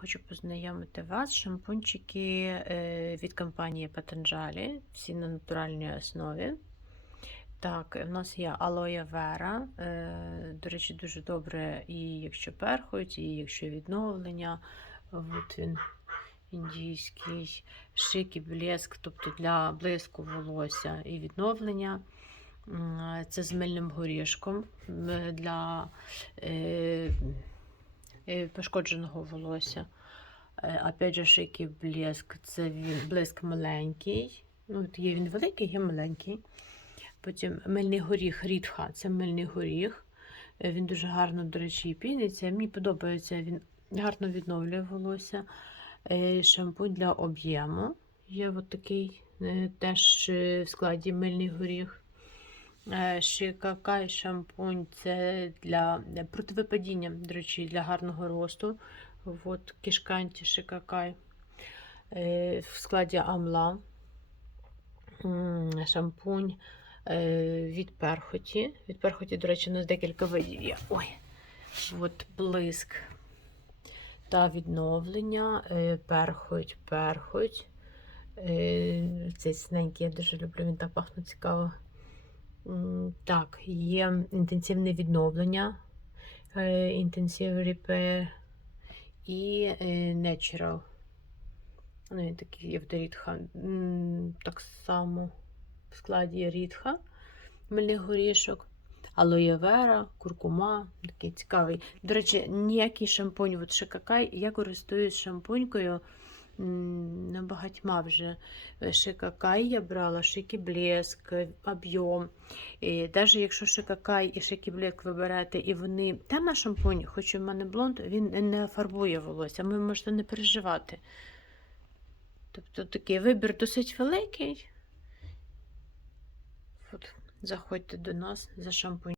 Хочу познайомити вас. Шампунчики е, від компанії Patanjali, всі на натуральній основі. Так, в нас є алоє вера. е, До речі, дуже добре, і якщо перхоть, і якщо відновлення. От він індійський шик і блеск, тобто для блиску волосся і відновлення. Це з мильним горішком для е, пошкодженого волосся. Е, Опять же, і блеск. Це він блиск маленький. Ну, є він великий, є маленький. Потім мильний горіх рідха, це мильний горіх. Е, Він дуже гарно, до речі, піниться. Мені подобається, він гарно відновлює волосся. Е, Шампунь для об'єму. Є от такий е, теж е, в складі мильний горіх. Е, Шикакай шампунь це для для противипадіння, до речі, для гарного росту. От кишканті шикакай Е, в складі амла. Шампунь е, від перхоті. Від перхоті, до речі, у нас декілька видів є. Ой, от блиск та відновлення. Е, Перхоть, перхоть. Е, Цей синенький я дуже люблю, він так пахне цікаво. Так, є інтенсивне відновлення, е, інтенсив repair і е, natural. Ну, він такий є в рідха. Так само в складі рідха, мильний горішок, алоє вера, куркума. Такий цікавий. До речі, ніякий шампунь, от шикакай, я користуюсь шампунькою на багатьма вже. Е, Шикакай я брала, шики блеск, об'єм. Навіть якщо шикакай і шики блеск ви берете, і вони темна шампунь, хоч у мене блонд, він не фарбує волосся, ви можете не переживати. Тобто такий вибір досить великий. От, заходьте до нас за шампунь.